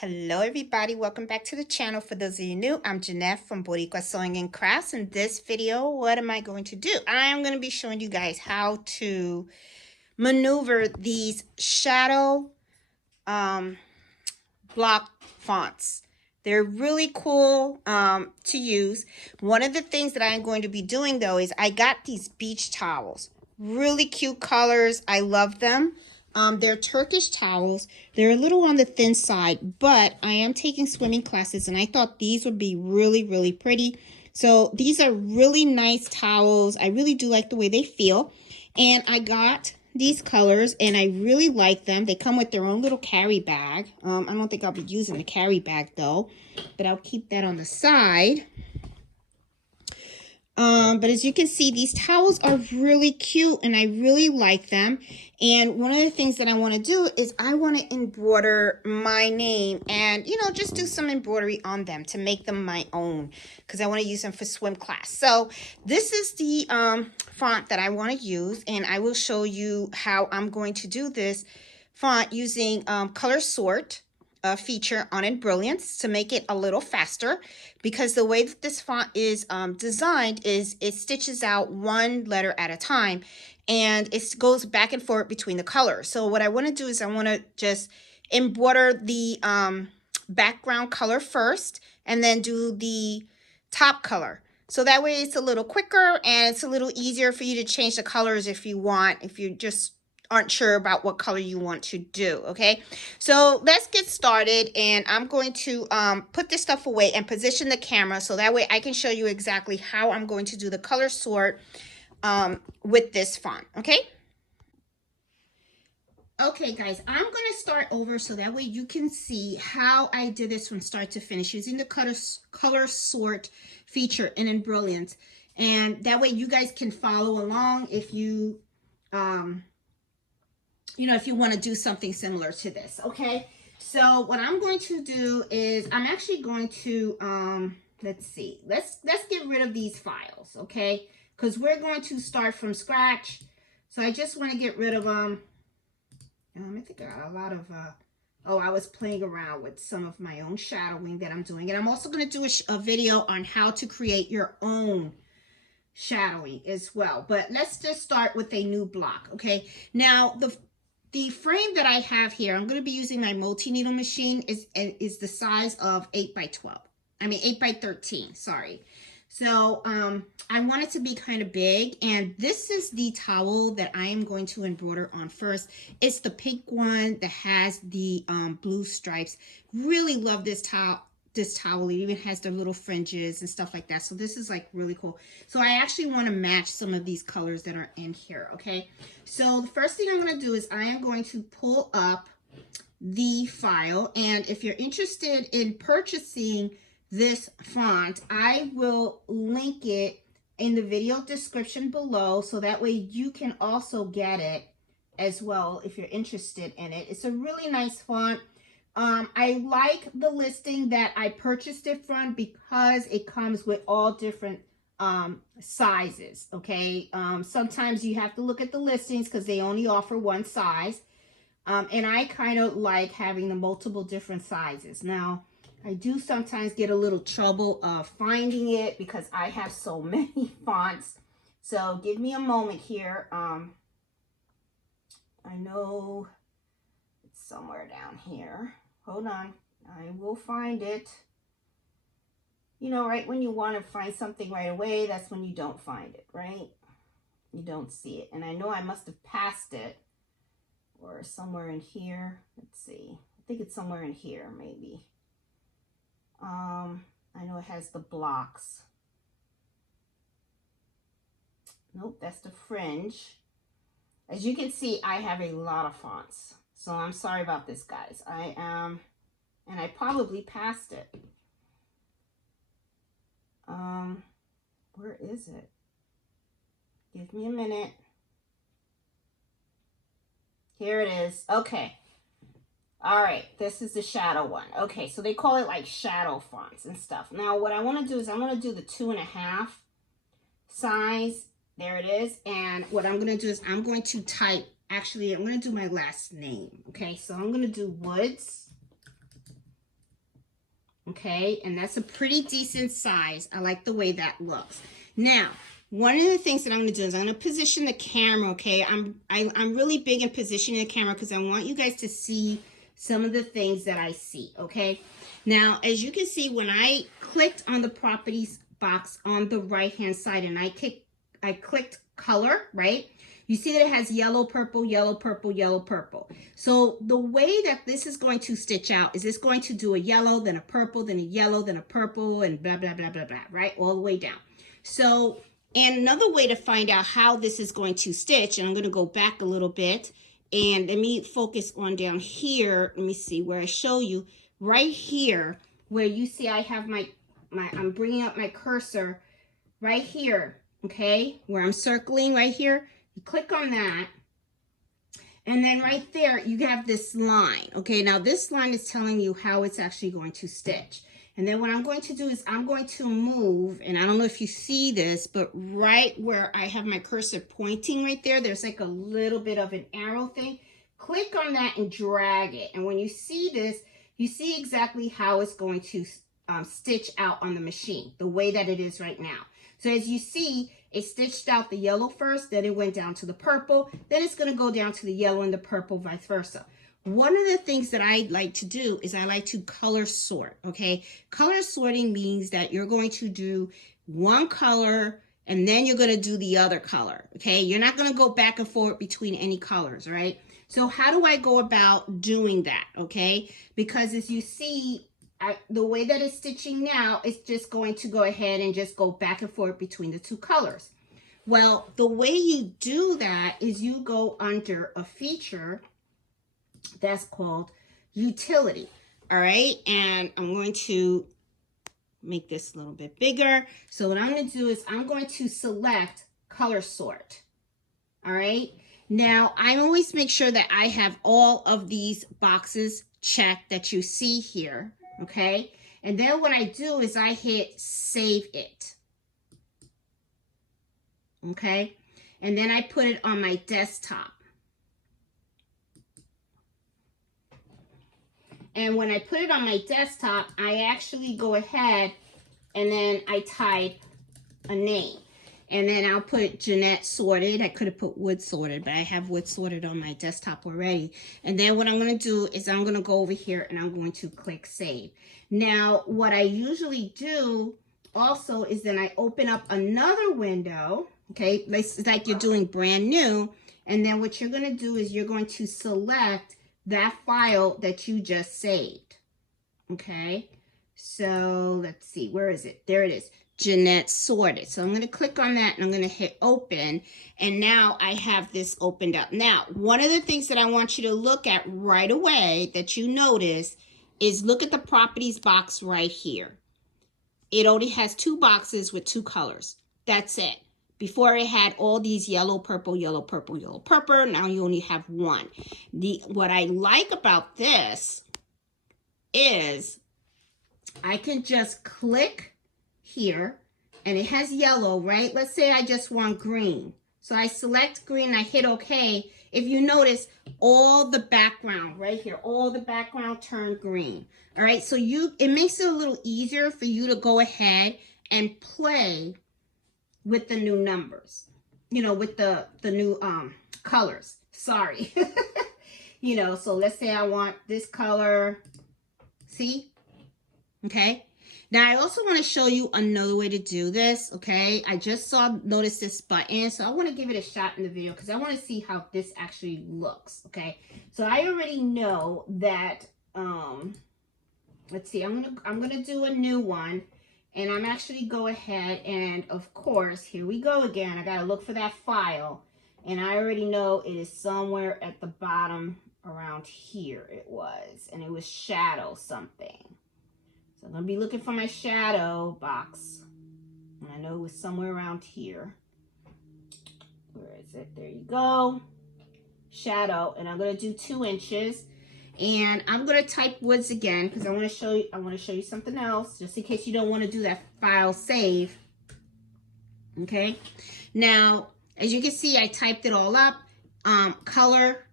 Hello everybody, welcome back to the channel. For those of you new, I'm Jeanette from Boricua Sewing and Crafts. In this video, what am I going to do? I am going to be showing you guys how to maneuver these shadow block fonts. They're really cool to use. One of the things that I'm going to be doing though is I got these beach towels. Really cute colors. I love them. They're Turkish towels. They're a little on the thin side, but I am taking swimming classes and I thought these would be really, really pretty. So these are really nice towels. I really do like the way they feel. And I got these colors and I really like them. They come with their own little carry bag. I don't think I'll be using the carry bag though, but I'll keep that on the side. But as you can see, these towels are really cute and I really like them. And one of the things that I want to do is I want to embroider my name and, just do some embroidery on them to make them my own because I want to use them for swim class. So this is the font that I want to use, and I will show you how I'm going to do this font using color sort feature on Embroidery to make it a little faster, because the way that this font is designed is it stitches out one letter at a time and it goes back and forth between the colors. So what I want to do is I want to just embroider the background color first and then do the top color. So that way it's a little quicker and it's a little easier for you to change the colors if you want, if you just aren't sure about what color you want to do. Okay, so let's get started, and I'm going to put this stuff away and position the camera so that way I can show you exactly how I'm going to do the color sort with this font. Okay, guys, I'm going to start over so that way you can see how I did this from start to finish using the color sort feature in Embroidery, and that way you guys can follow along if you if you want to do something similar to this. Okay, so what I'm going to do is I'm actually going to let's get rid of these files, okay, because we're going to start from scratch. So I just want to get rid of them. I think I got a lot of I was playing around with some of my own shadowing that I'm doing, and I'm also going to do a video on how to create your own shadowing as well. But let's just start with a new block. Okay, now the frame that I have here, I'm going to be using my multi-needle machine, is the size of 8 by 12. I mean 8 by 13, sorry. So I want it to be kind of big, and this is the towel that I am going to embroider on first. It's the pink one that has the blue stripes. Really love this towel. It even has the little fringes and stuff like that. So this is like really cool. So I actually want to match some of these colors that are in here. Okay, so the first thing I'm going to do is I am going to pull up the file, and if you're interested in purchasing this font, I will link it in the video description below, so that way you can also get it as well if you're interested in it. It's a really nice font. I like the listing that I purchased it from because it comes with all different sizes. Okay, sometimes you have to look at the listings because they only offer one size, and I kind of like having the multiple different sizes. Now I do sometimes get a little trouble of finding it because I have so many fonts. So give me a moment here. I know it's somewhere down here. Hold on, I will find it. Right when you want to find something right away, that's when you don't find it, right? You don't see it. And I know I must have passed it or somewhere in here. Let's see. I think it's somewhere in here, maybe. I know it has the blocks. Nope, that's the fringe. As you can see, I have a lot of fonts. So I'm sorry about this, guys. And I probably passed it. Where is it? Give me a minute. Here it is. Okay. All right, this is the shadow one. Okay, so they call it like shadow fonts and stuff. Now what I want to do is I'm going to do the 2.5 size. There it is. And what I'm going to do is I'm going to type, actually I'm going to do my last name. Okay, so I'm going to do Woods. Okay, and that's a pretty decent size. I like the way that looks. Now, one of the things that I'm going to do is I'm going to position the camera. Okay, I'm really big in positioning the camera because I want you guys to see some of the things that I see. Okay, now as you can see, when I clicked on the properties box on the right hand side and I clicked color, right? You see that it has yellow, purple, yellow, purple, yellow, purple. So the way that this is going to stitch out is it's going to do a yellow, then a purple, then a yellow, then a purple, and blah, blah, blah, blah, blah, right? All the way down. So, and another way to find out how this is going to stitch, and I'm going to go back a little bit, and let me focus on down here. Let me see where I show you. Right here, where you see I have I'm bringing up my cursor right here, okay? Where I'm circling right here. You click on that, and then right there you have this line. Okay, now this line is telling you how it's actually going to stitch. And then what I'm going to do is I'm going to move, and I don't know if you see this, but right where I have my cursor pointing right there, there's like a little bit of an arrow thing. Click on that and drag it. And when you see this, you see exactly how it's going to stitch out on the machine, the way that it is right now. So as you see, it stitched out the yellow first, then it went down to the purple, then it's going to go down to the yellow and the purple, vice versa. One of the things that I like to do is I like to color sort, okay? Color sorting means that you're going to do one color and then you're going to do the other color, okay? You're not going to go back and forth between any colors, right? So how do I go about doing that, okay? Because as you see, the way that it's stitching now, it's just going to go ahead and just go back and forth between the two colors. Well, the way you do that is you go under a feature that's called utility. All right, and I'm going to make this a little bit bigger. So what I'm going to do is I'm going to select color sort. All right, now I always make sure that I have all of these boxes checked that you see here. Okay, and then what I do is I hit save it. Okay, and then I put it on my desktop. And when I put it on my desktop, I actually go ahead and then I type a name. And then I'll put Jeanette sorted. I could have put wood sorted, but I have wood sorted on my desktop already. And then what I'm going to do is I'm going to go over here and I'm going to click save. Now, what I usually do also is then I open up another window. Okay, it's like you're doing brand new. And then what you're going to do is you're going to select that file that you just saved. Okay, so let's see, where is it? There it is. Jeanette sorted. So I'm going to click on that and I'm going to hit open. And now I have this opened up. Now, one of the things that I want you to look at right away that you notice is look at the properties box right here. It only has two boxes with two colors. That's it. Before it had all these yellow, purple, yellow, purple, yellow, purple. Now you only have one. What I like about this is I can just click here and it has yellow, right? Let's say I just want green. So I select green, I hit okay. If you notice, all the background right here, all the background turned green. All right, so it makes it a little easier for you to go ahead and play with the new numbers, you know, with the new colors. Sorry. You know, so let's say I want this color. See? Okay. Now, I also want to show you another way to do this, okay? I just noticed this button, so I want to give it a shot in the video because I want to see how this actually looks, okay? So I already know that, let's see, I'm gonna do a new one, and I'm actually go ahead and, of course, here we go again. I got to look for that file, and I already know it is somewhere at the bottom around here it was, and it was shadow something. So I'm going to be looking for my shadow box. And I know it was somewhere around here. Where is it? There you go. Shadow. And I'm going to do 2 inches. And I'm going to type Woods again because I want to show you something else. Just in case you don't want to do that file save. Okay. Now, as you can see, I typed it all up. Color.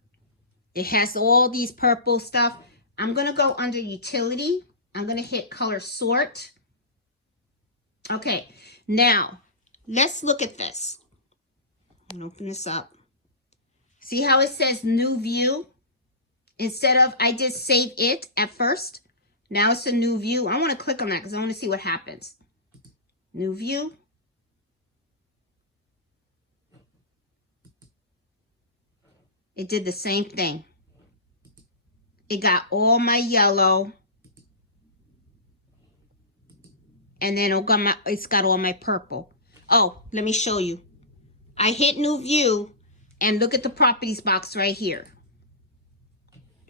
It has all these purple stuff. I'm going to go under utility. I'm going to hit color sort. Okay, now let's look at this. I'm going to open this up. See how it says new view? Instead of, I did save it at first. Now it's a new view. I want to click on that because I want to see what happens. New view. It did the same thing. It got all my yellow. And then it's got all my purple. Oh, let me show you. I hit new view and look at the properties box right here.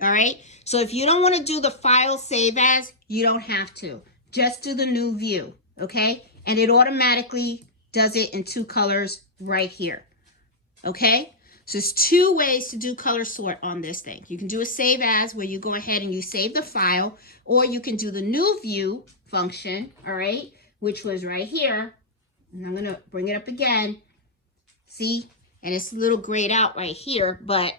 All right. So if you don't want to do the file save as, you don't have to. Just do the new view. Okay. And it automatically does it in 2 colors right here. Okay. So there's 2 ways to do color sort on this thing. You can do a save as where you go ahead and you save the file, or you can do the new view function, all right, which was right here. And I'm going to bring it up again. See? And it's a little grayed out right here, but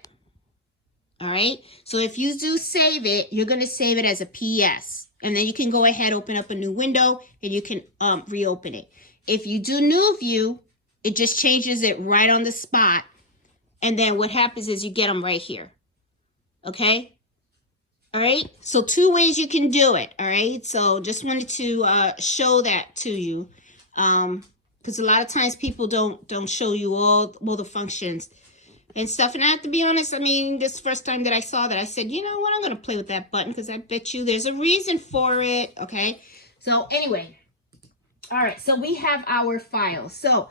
all right. So if you do save it, you're going to save it as a PS. And then you can go ahead, open up a new window, and you can reopen it. If you do new view, it just changes it right on the spot. And then what happens is you get them right here. Okay. All right. So 2 ways you can do it. All right. So just wanted to show that to you. Because a lot of times people don't show you all the functions and stuff. And I have to be honest, I mean, this first time that I saw that, I said, you know what, I'm going to play with that button because I bet you there's a reason for it. Okay. So anyway, all right. So we have our files. So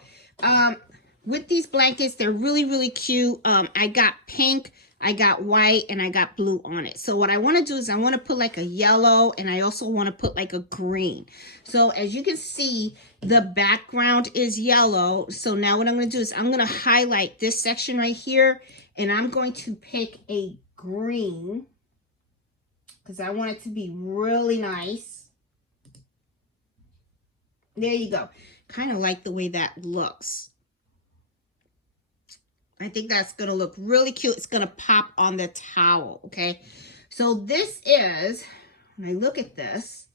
with these blankets, they're really, really cute. I got pink, I got white, and I got blue on it. So what I want to do is I want to put like a yellow, and I also want to put like a green. So as you can see, the background is yellow. So now what I'm going to do is I'm going to highlight this section right here, and I'm going to pick a green because I want it to be really nice. There you go. Kind of like the way that looks. I think that's going to look really cute. It's going to pop on the towel, okay? So this is, when I look at this,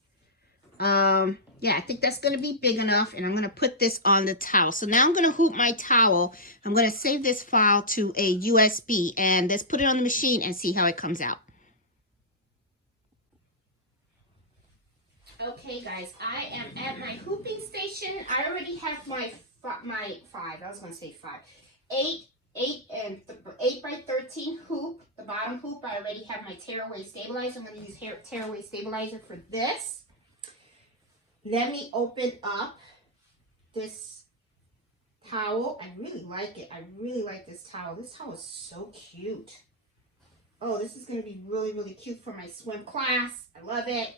yeah, I think that's going to be big enough, and I'm going to put this on the towel. So now I'm going to hoop my towel. I'm going to save this file to a USB, and let's put it on the machine and see how it comes out. Okay, guys, I am at my hooping station. I already have my 8 by 13 hoop, the bottom hoop. I already have my tearaway stabilizer. I'm going to use tearaway stabilizer for this. Let me open up this towel. I really like it. I really like this towel. This towel is so cute. Oh, this is going to be really, really cute for my swim class. I love it.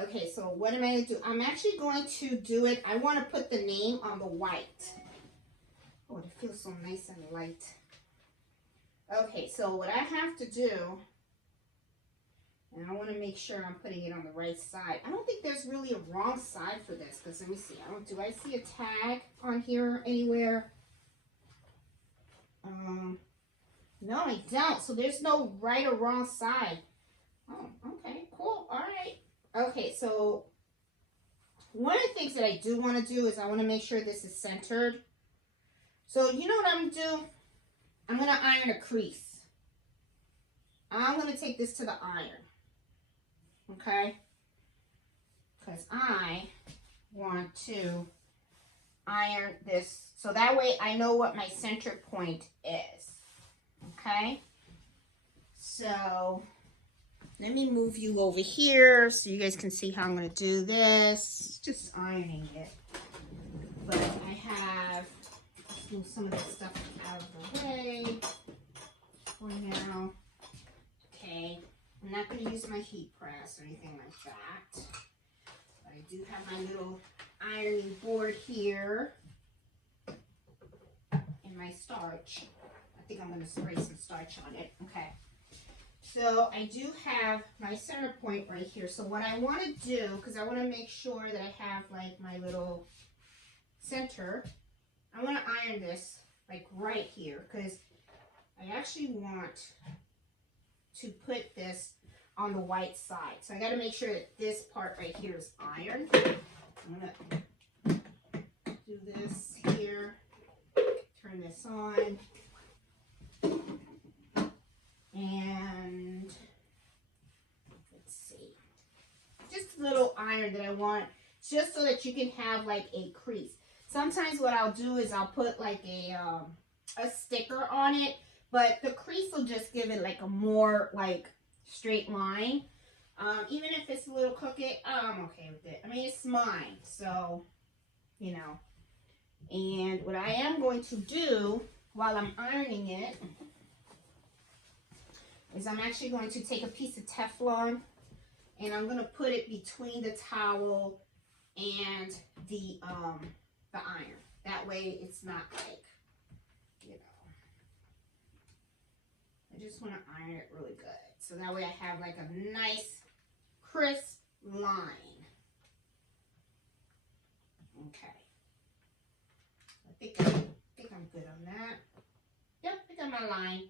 Okay, so what am I going to do? I'm actually going to do it. I want to put the name on the white. Oh, it feels so nice and light. Okay, so what I have to do, and I want to make sure I'm putting it on the right side. I don't think there's really a wrong side for this, because let me see. Do I see a tag on here anywhere? No, I don't. So there's no right or wrong side. Oh, okay, cool. All right. Okay, so one of the things that I do want to do is I want to make sure this is centered. So you know what I'm going to do? I'm going to iron a crease. I'm going to take this to the iron. Okay? Because I want to iron this. So that way I know what my center point is. Okay? So let me move you over here so you guys can see how I'm going to do this. Just ironing it. But I have... move some of this stuff out of the way for now. Okay, I'm not going to use my heat press or anything like that. But I do have my little ironing board here and my starch. I think I'm going to spray some starch on it. Okay, so I do have my center point right here. So what I want to do, because I want to make sure that I have like my little center, I want to iron this like right here because I actually want to put this on the white side. So I got to make sure that this part right here is ironed. I'm going to do this here, turn this on, and let's see, just a little iron that I want, just so that you can have like a crease. Sometimes what I'll do is I'll put like a sticker on it, but the crease will just give it like a more like straight line. Even if it's a little crooked, I'm okay with it. I mean, it's mine, so, you know. And what I am going to do while I'm ironing it is I'm actually going to take a piece of Teflon and I'm going to put it between the towel and the iron. That way it's not like, you know, I just want to iron it really good. So that way I have like a nice crisp line. Okay. I think I'm good on that. Yep, I got my line.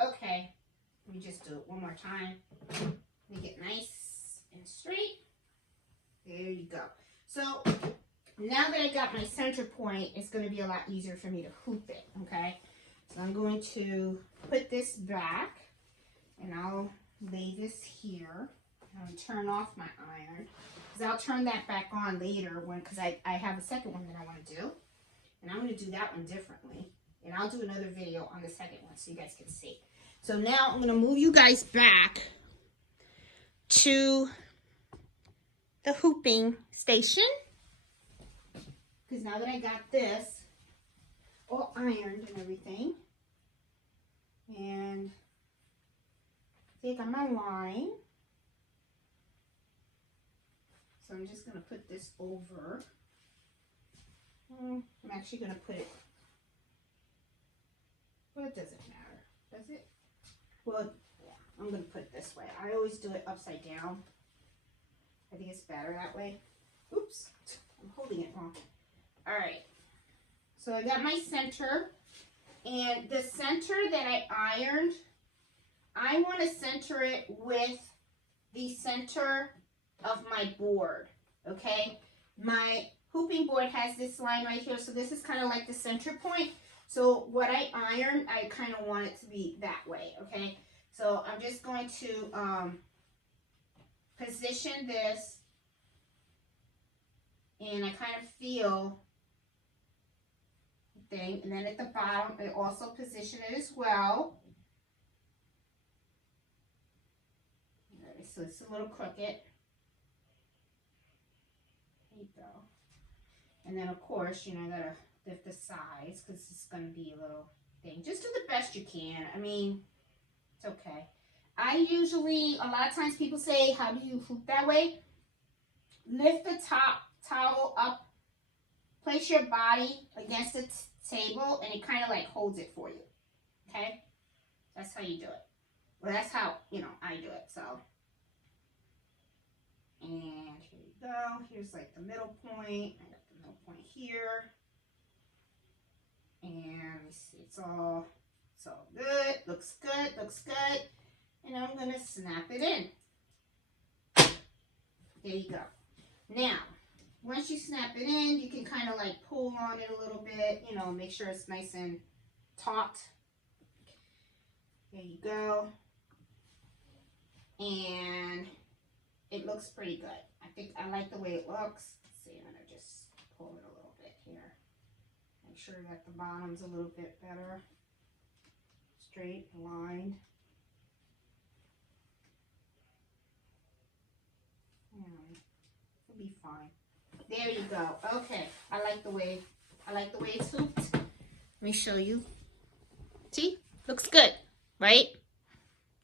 Okay. Let me just do it one more time. Make it nice and straight. There you go. So now that I got my center point, it's going to be a lot easier for me to hoop it. Okay. So I'm going to put this back and I'll lay this here. I'll turn off my iron because I'll turn that back on later because I have a second one that I want to do. And I'm going to do that one differently. And I'll do another video on the second one so you guys can see. So now I'm going to move you guys back to the hooping station. Because now that I got this all ironed and everything. And I got my line. So I'm just going to put this over. I'm actually going to put it, well, it doesn't matter, does it? Well, yeah, I'm going to put it this way. I always do it upside down. I think it's better that way. Oops, I'm holding it wrong. All right, so I got my center, and the center that I ironed, I want to center it with the center of my board, okay? My hooping board has this line right here, so this is kind of like the center point. So what I iron, I kind of want it to be that way, okay? So I'm just going to position this, and I kind of feel the thing, and then at the bottom, I also position it as well. Right, so it's a little crooked. There you go. And then, of course, you know, I gotta lift the sides because it's gonna be a little thing. Just do the best you can. I mean, it's okay. I usually, a lot of times people say, how do you hoop that way? Lift the top towel up, place your body against the table, and it kind of like holds it for you. Okay? That's how you do it. Well, that's how, you know, I do it. So, and here you go. Here's like the middle point. I got the middle point here. And it's all good. Looks good. Looks good. And I'm going to snap it in. There you go. Now, once you snap it in, you can kind of like pull on it a little bit, you know, make sure it's nice and taut. There you go. And it looks pretty good. I think I like the way it looks. Let's see, I'm going to just pull it a little bit here. Make sure that the bottom's a little bit better. Straight, aligned. It'll be fine. There you go. Okay. I like the way it's hooped. Let me show you. See? Looks good, right?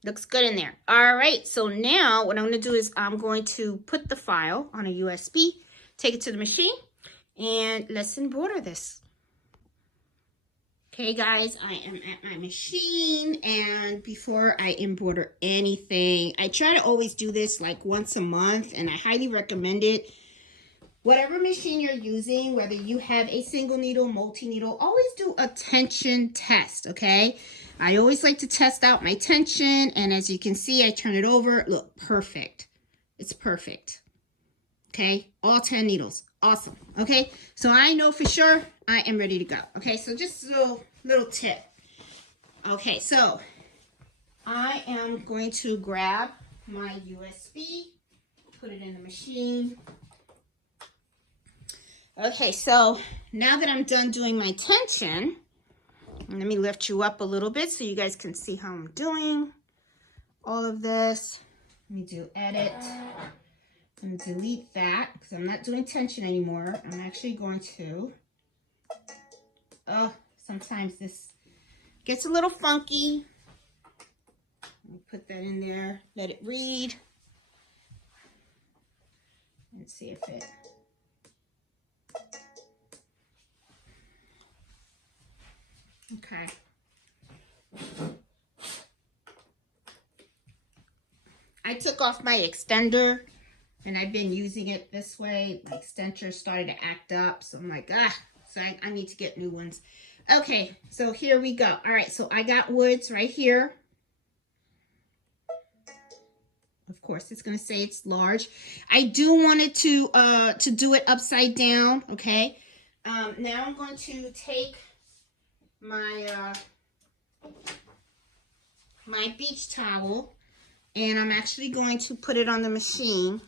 Looks good in there. All right. So now what I'm going to do is I'm going to put the file on a USB, take it to the machine, and let's embroider this. Okay, guys, I am at my machine, and before I embroider anything, I try to always do this like once a month, and I highly recommend it. Whatever machine you're using, whether you have a single needle, multi-needle, always do a tension test, okay? I always like to test out my tension, and as you can see, I turn it over. Look, perfect. It's perfect. Okay, all 10 needles. Awesome. Okay, so I know for sure I am ready to go. Okay, so just a little tip. Okay, so I am going to grab my USB, put it in the machine. Okay, so now that I'm done doing my tension, let me lift you up a little bit so you guys can see how I'm doing all of this. Let me do edit and delete that because I'm not doing tension anymore. I'm actually going to, sometimes this gets a little funky. Let me put that in there, let it read, and see if it, okay. I took off my extender and I've been using it this way. My extender started to act up, so I'm like, so I need to get new ones. Okay, so here we go. All right, so I got Woods right here. Of course, it's going to say it's large. I do want it to do it upside down, okay? Now I'm going to take my my beach towel, and I'm actually going to put it on the machine,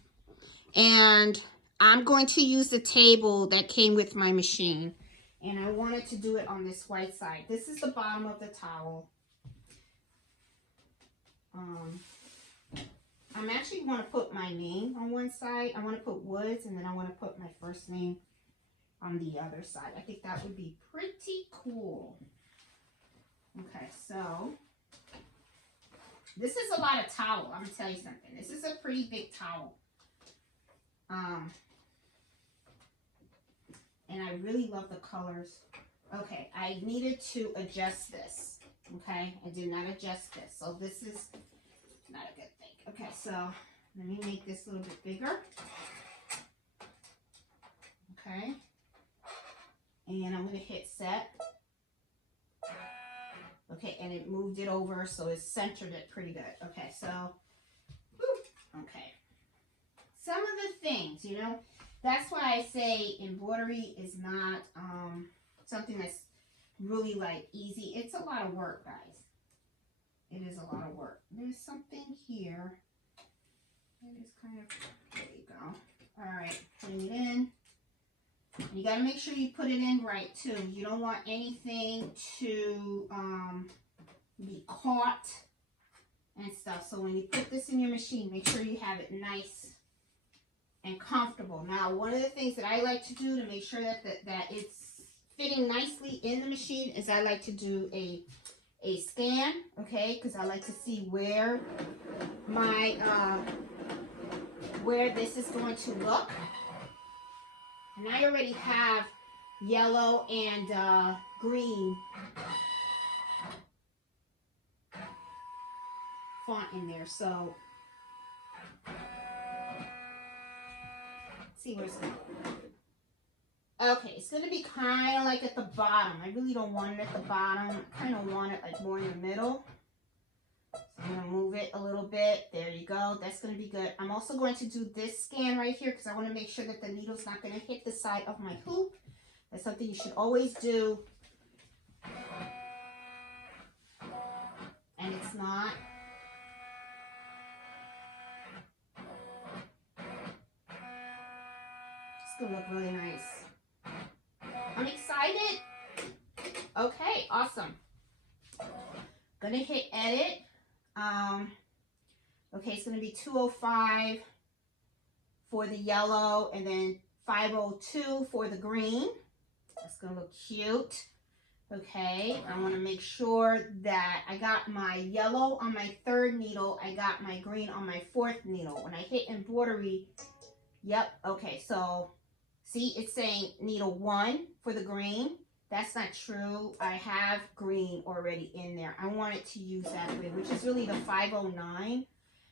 and I'm going to use the table that came with my machine, and I wanted to do it on this white side. This is the bottom of the towel. I'm actually want to put my name on one side. I want to put Woods, and then I want to put my first name on the other side. I think that would be pretty cool. Okay, so this is a lot of towel. I'm gonna tell you something. This is a pretty big towel. And I really love the colors. Okay, I needed to adjust this. Okay, I did not adjust this, so this is not a good thing. Okay, so let me make this a little bit bigger. Okay, and I'm gonna hit set. Okay, and it moved it over, so it centered it pretty good. Okay, so, okay. Some of the things, you know, that's why I say embroidery is not something that's really like easy. It's a lot of work, guys. It is a lot of work. There's something here. It is kind of, there you go. All right, putting it in. You got to make sure you put it in right too. You don't want anything to be caught and stuff. So when you put this in your machine, make sure you have it nice and comfortable. Now, one of the things that I like to do to make sure that it's fitting nicely in the machine is I like to do a scan, okay? Because I like to see where my where this is going to look. And I already have yellow and green font in there, so let's see where it's going. Okay, it's going to be kind of like at the bottom. I really don't want it at the bottom. I kind of want it like more in the middle. So I'm going to move it a little bit. There you go. That's going to be good. I'm also going to do this scan right here because I want to make sure that the needle's not going to hit the side of my hoop. That's something you should always do. And it's not. It's going to look really nice. I'm excited. Okay, awesome. Gonna hit edit. Okay, it's gonna be 205 for the yellow and then 502 for the green. That's gonna look cute. Okay, I want to make sure that I got my yellow on my third needle. I got my green on my fourth needle. When I hit embroidery, yep, okay, so see, it's saying needle 1 for the green. That's not true. I have green already in there. I want it to use that way, which is really the 509.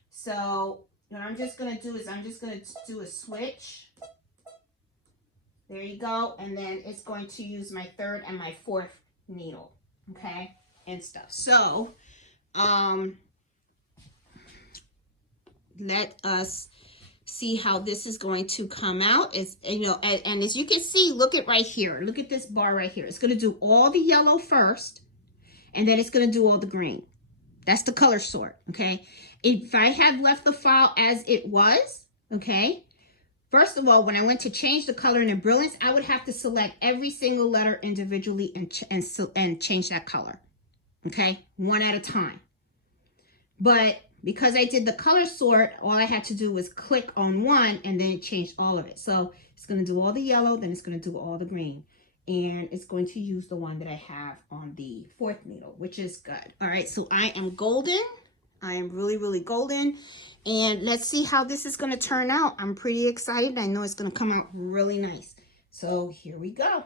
So what I'm just going to do is I'm just going to do a switch. There you go. And then it's going to use my third and my fourth needle. Okay. and stuff. So let us see how this is going to come out. Is, you know, and as you can see, look at right here. Look at this bar right here. It's going to do all the yellow first, and then it's going to do all the green. That's the color sort, okay? If I had left the file as it was, okay, first of all, when I went to change the color in Brilliance, I would have to select every single letter individually and change that color, okay, one at a time. But because I did the color sort, all I had to do was click on one and then it changed all of it. So it's going to do all the yellow, then it's going to do all the green. And it's going to use the one that I have on the 4th needle, which is good. All right, so I am golden. I am really, really golden. And let's see how this is going to turn out. I'm pretty excited. I know it's going to come out really nice. So here we go.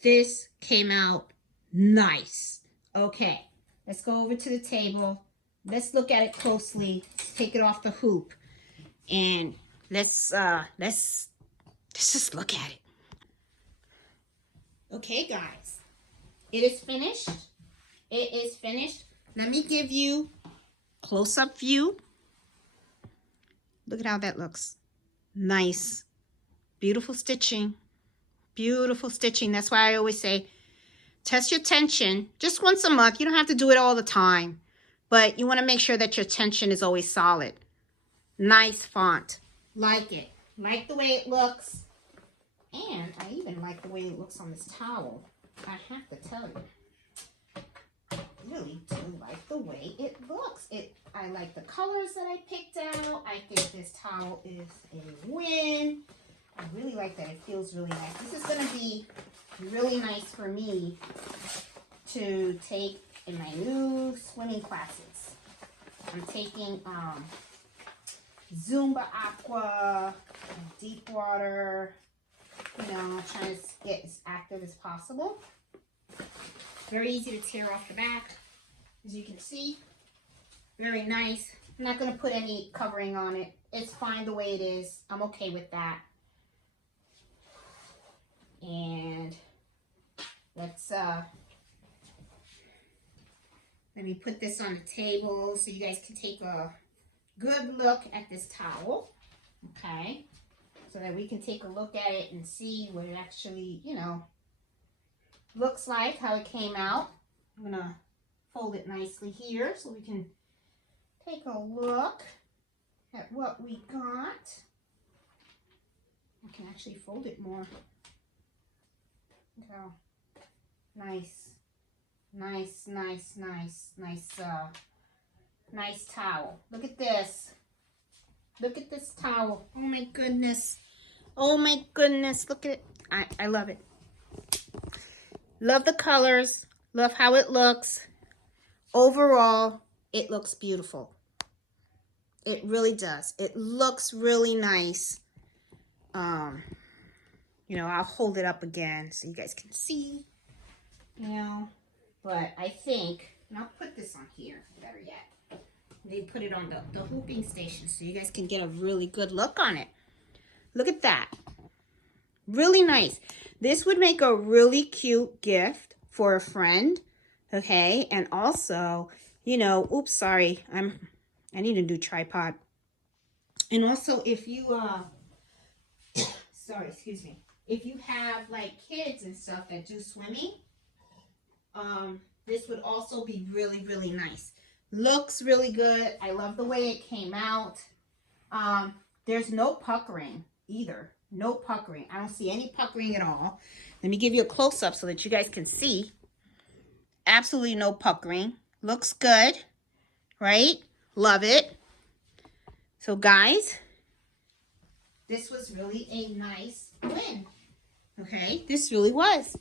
This came out nice. Okay, let's go over to the table. Let's look at it closely. Let's take it off the hoop, and let's just look at it. Okay, guys, it is finished. It is finished. Let me give you a close-up view. Look at how that looks. Nice, beautiful stitching. Beautiful stitching. That's why I always say, test your tension just once a month. You don't have to do it all the time, but you want to make sure that your tension is always solid. Nice font. Like it. Like the way it looks. And I even like the way it looks on this towel. I have to tell you. I really do like the way it looks. I like the colors that I picked out. I think this towel is a win. I really like that. It feels really nice. This is going to be really nice for me to take in my new swimming classes. I'm taking Zumba Aqua, deep water, you know, trying to get as active as possible. Very easy to tear off the back, as you can see. Very nice. I'm not going to put any covering on it. It's fine the way it is. I'm okay with that. And let's let me put this on the table so you guys can take a good look at this towel, okay, so that we can take a look at it and see what it actually, you know, looks like, how it came out. I'm gonna fold it nicely here so we can take a look. at what we got. I can actually fold it more. Look how nice, nice, nice, nice, nice, nice towel. Look at this. Look at this towel. Oh my goodness. Oh my goodness. Look at it. I love it. Love the colors. Love how it looks. Overall, it looks beautiful. It really does. It looks really nice. You know, I'll hold it up again so you guys can see. You know, but I think, and I'll put this on here, better yet. They put it on the hooping station so you guys can get a really good look on it. Look at that. Really nice. This would make a really cute gift for a friend, okay? And also, you know, oops, sorry. I need a new tripod. And also, if you, sorry, excuse me. If you have, like, kids and stuff that do swimming, this would also be really, really nice. Looks really good. I love the way it came out. There's no puckering either. No puckering. I don't see any puckering at all. Let me give you a close-up so that you guys can see. Absolutely no puckering. Looks good, right? Love it. So, guys, this was really a nice win. Okay, this really was.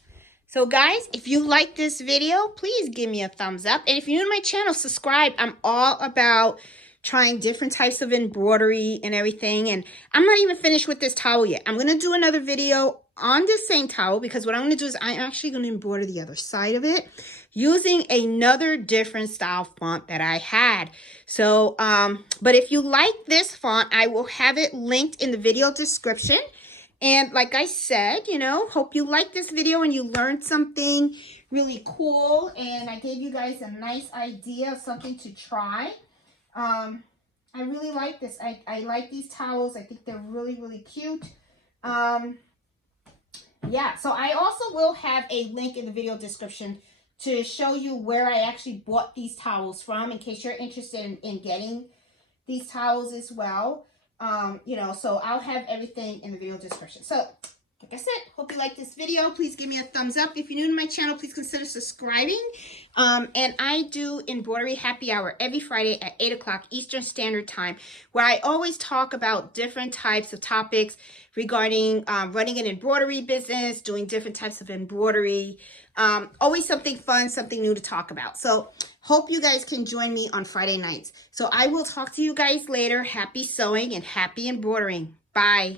So guys, if you like this video, please give me a thumbs up. And if you're new to my channel, subscribe. I'm all about trying different types of embroidery and everything. And I'm not even finished with this towel yet. I'm going to do another video on this same towel because what I'm going to do is I'm actually going to embroider the other side of it using another different style font that I had. So, but if you like this font, I will have it linked in the video description. And like I said, you know, hope you liked this video and you learned something really cool. And I gave you guys a nice idea of something to try. I really like this. I like these towels. I think they're really, really cute. Yeah, so I also will have a link in the video description to show you where I actually bought these towels from in case you're interested in getting these towels as well. You know, so I'll have everything in the video description. So, like I said, hope you like this video. Please give me a thumbs up. If you're new to my channel, please consider subscribing. And I do embroidery happy hour every Friday at 8 o'clock Eastern Standard Time, where I always talk about different types of topics regarding running an embroidery business, doing different types of embroidery. Always something fun, something new to talk about. So hope you guys can join me on Friday nights. So I will talk to you guys later. Happy sewing and happy embroidering. Bye.